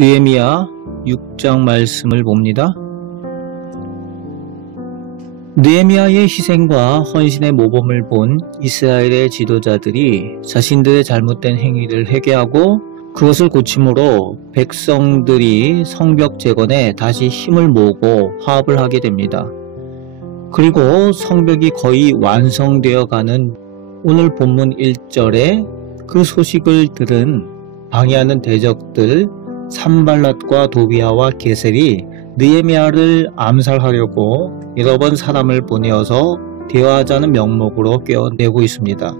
느헤미야 6장 말씀을 봅니다. 느헤미야의 희생과 헌신의 모범을 본 이스라엘의 지도자들이 자신들의 잘못된 행위를 회개하고 그것을 고침으로 백성들이 성벽 재건에 다시 힘을 모으고 화합을 하게 됩니다. 그리고 성벽이 거의 완성되어 가는 오늘 본문 1절에 그 소식을 들은 방해하는 대적들 산발랏과 도비아와 게셀이 느헤미야를 암살하려고 여러 번 사람을 보내어서 대화하자는 명목으로 꿰어내고 있습니다.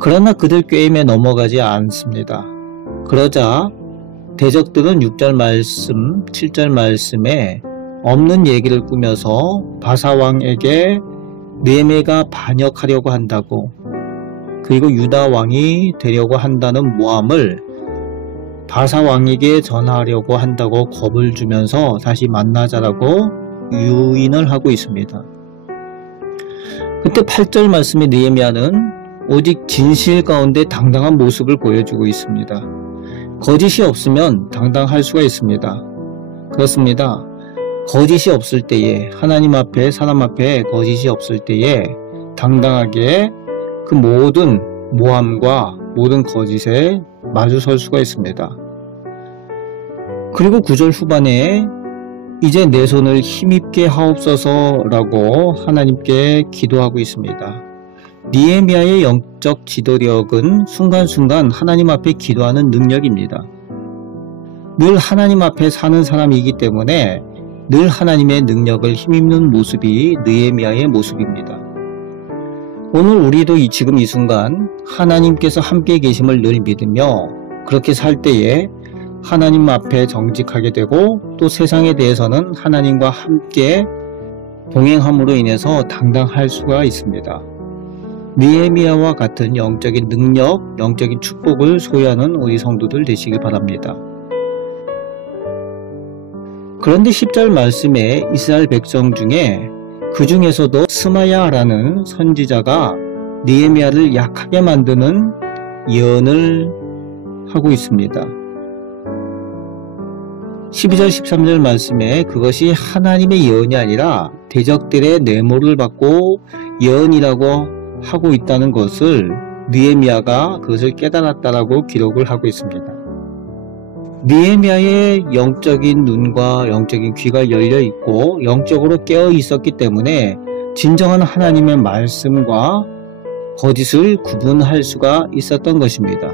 그러나 그들 꾀임에 넘어가지 않습니다. 그러자 대적들은 6절 말씀, 7절 말씀에 없는 얘기를 꾸며서 바사왕에게 느헤미야가 반역하려고 한다고, 그리고 유다 왕이 되려고 한다는 모함을 바사왕에게 전하려고 한다고 겁을 주면서 다시 만나자라고 유인을 하고 있습니다. 그때 8절 말씀에 느헤미야는 오직 진실 가운데 당당한 모습을 보여주고 있습니다. 거짓이 없으면 당당할 수가 있습니다. 그렇습니다. 거짓이 없을 때에, 하나님 앞에, 사람 앞에 거짓이 없을 때에 당당하게 그 모든 모함과 모든 거짓에 마주설 수가 있습니다. 그리고 9절 후반에 이제 내 손을 힘입게 하옵소서 라고 하나님께 기도하고 있습니다. 느헤미야의 영적 지도력은 순간순간 하나님 앞에 기도하는 능력입니다. 늘 하나님 앞에 사는 사람이기 때문에 늘 하나님의 능력을 힘입는 모습이 느헤미야의 모습입니다. 오늘 우리도 지금 이 순간 하나님께서 함께 계심을 늘 믿으며 그렇게 살 때에 하나님 앞에 정직하게 되고 또 세상에 대해서는 하나님과 함께 동행함으로 인해서 당당할 수가 있습니다. 느헤미야와 같은 영적인 능력, 영적인 축복을 소유하는 우리 성도들 되시길 바랍니다. 그런데 10절 말씀에 이스라엘 백성 중에 그 중에서도 스마야라는 선지자가 느헤미야를 약하게 만드는 예언을 하고 있습니다. 12절 13절 말씀에 그것이 하나님의 예언이 아니라 대적들의 내모를 받고 예언이라고 하고 있다는 것을 느헤미야가 그것을 깨달았다라고 기록을 하고 있습니다. 느헤미야의 영적인 눈과 영적인 귀가 열려 있고 영적으로 깨어 있었기 때문에 진정한 하나님의 말씀과 거짓을 구분할 수가 있었던 것입니다.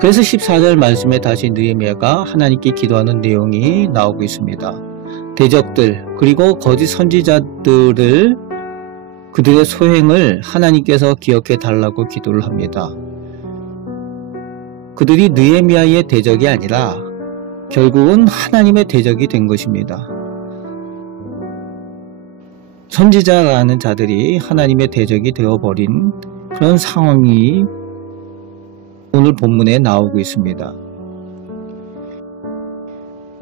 그래서 14절 말씀에 다시 느헤미야가 하나님께 기도하는 내용이 나오고 있습니다. 대적들 그리고 거짓 선지자들을, 그들의 소행을 하나님께서 기억해 달라고 기도를 합니다. 그들이 느헤미야의 대적이 아니라 결국은 하나님의 대적이 된 것입니다. 선지자라는 자들이 하나님의 대적이 되어버린 그런 상황이 오늘 본문에 나오고 있습니다.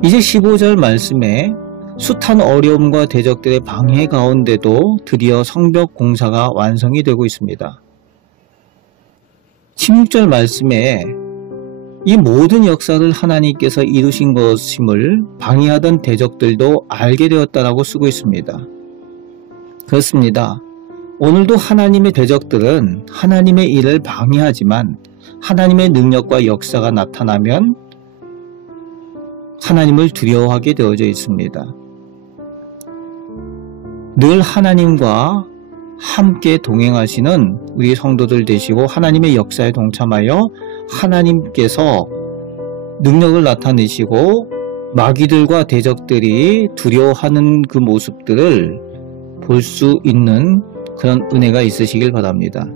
이제 15절 말씀에 숱한 어려움과 대적들의 방해 가운데도 드디어 성벽 공사가 완성이 되고 있습니다. 16절 말씀에 이 모든 역사를 하나님께서 이루신 것임을 방해하던 대적들도 알게 되었다라고 쓰고 있습니다. 그렇습니다. 오늘도 하나님의 대적들은 하나님의 일을 방해하지만 하나님의 능력과 역사가 나타나면 하나님을 두려워하게 되어져 있습니다. 늘 하나님과 함께 동행하시는 우리 성도들 되시고 하나님의 역사에 동참하여 하나님께서 능력을 나타내시고 마귀들과 대적들이 두려워하는 그 모습들을 볼 수 있는 그런 은혜가 있으시길 바랍니다.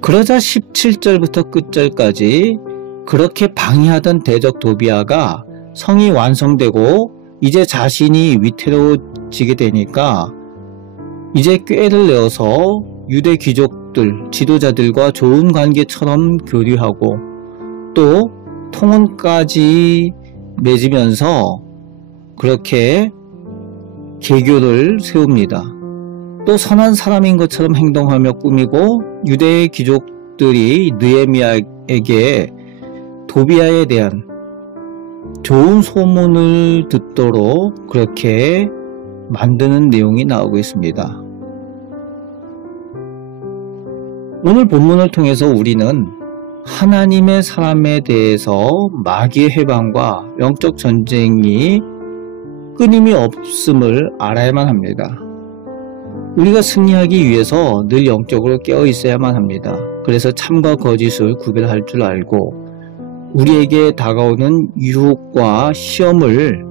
그러자 17절부터 끝절까지 그렇게 방해하던 대적 도비아가 성이 완성되고 이제 자신이 위태로워지게 되니까 이제 꾀를 내어서 유대 귀족들, 지도자들과 좋은 관계처럼 교류하고 또 통혼까지 맺으면서 그렇게 계교를 세웁니다. 또 선한 사람인 것처럼 행동하며 꾸미고 유대의 귀족들이 느헤미야에게 도비아에 대한 좋은 소문을 듣도록 그렇게 만드는 내용이 나오고 있습니다. 오늘 본문을 통해서 우리는 하나님의 사람에 대해서 마귀의 해방과 영적 전쟁이 끊임이 없음을 알아야만 합니다. 우리가 승리하기 위해서 늘 영적으로 깨어 있어야만 합니다. 그래서 참과 거짓을 구별할 줄 알고 우리에게 다가오는 유혹과 시험을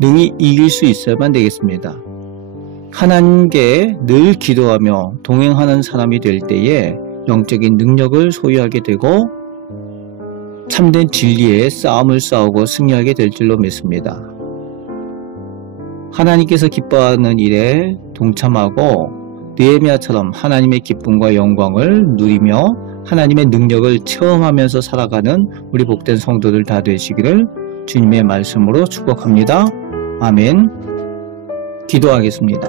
능히 이길 수 있어야만 되겠습니다. 하나님께 늘 기도하며 동행하는 사람이 될 때에 영적인 능력을 소유하게 되고 참된 진리의 싸움을 싸우고 승리하게 될 줄로 믿습니다. 하나님께서 기뻐하는 일에 동참하고 느헤미야처럼 하나님의 기쁨과 영광을 누리며 하나님의 능력을 체험하면서 살아가는 우리 복된 성도들 다 되시기를 주님의 말씀으로 축복합니다. 아멘. 기도하겠습니다.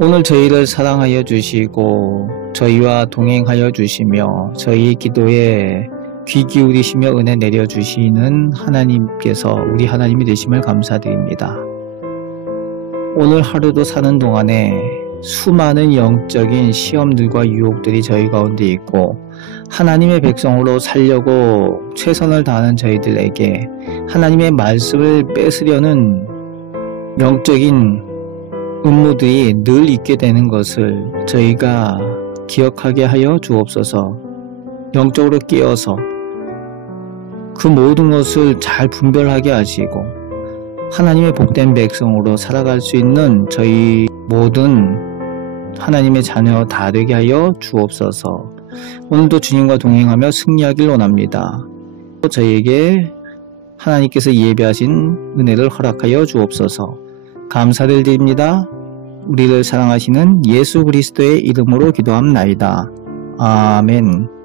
오늘 저희를 사랑하여 주시고 저희와 동행하여 주시며 저희 기도에 귀 기울이시며 은혜 내려주시는 하나님께서 우리 하나님이 되심을 감사드립니다. 오늘 하루도 사는 동안에 수많은 영적인 시험들과 유혹들이 저희 가운데 있고 하나님의 백성으로 살려고 최선을 다하는 저희들에게 하나님의 말씀을 뺏으려는 영적인 음모들이 늘 있게 되는 것을 저희가 기억하게 하여 주옵소서. 영적으로 깨어서 그 모든 것을 잘 분별하게 하시고 하나님의 복된 백성으로 살아갈 수 있는 저희 모든 하나님의 자녀 다 되게 하여 주옵소서. 오늘도 주님과 동행하며 승리하길 원합니다. 저희에게 하나님께서 예비하신 은혜를 허락하여 주옵소서. 감사를 드립니다. 우리를 사랑하시는 예수 그리스도의 이름으로 기도합나이다. 아멘.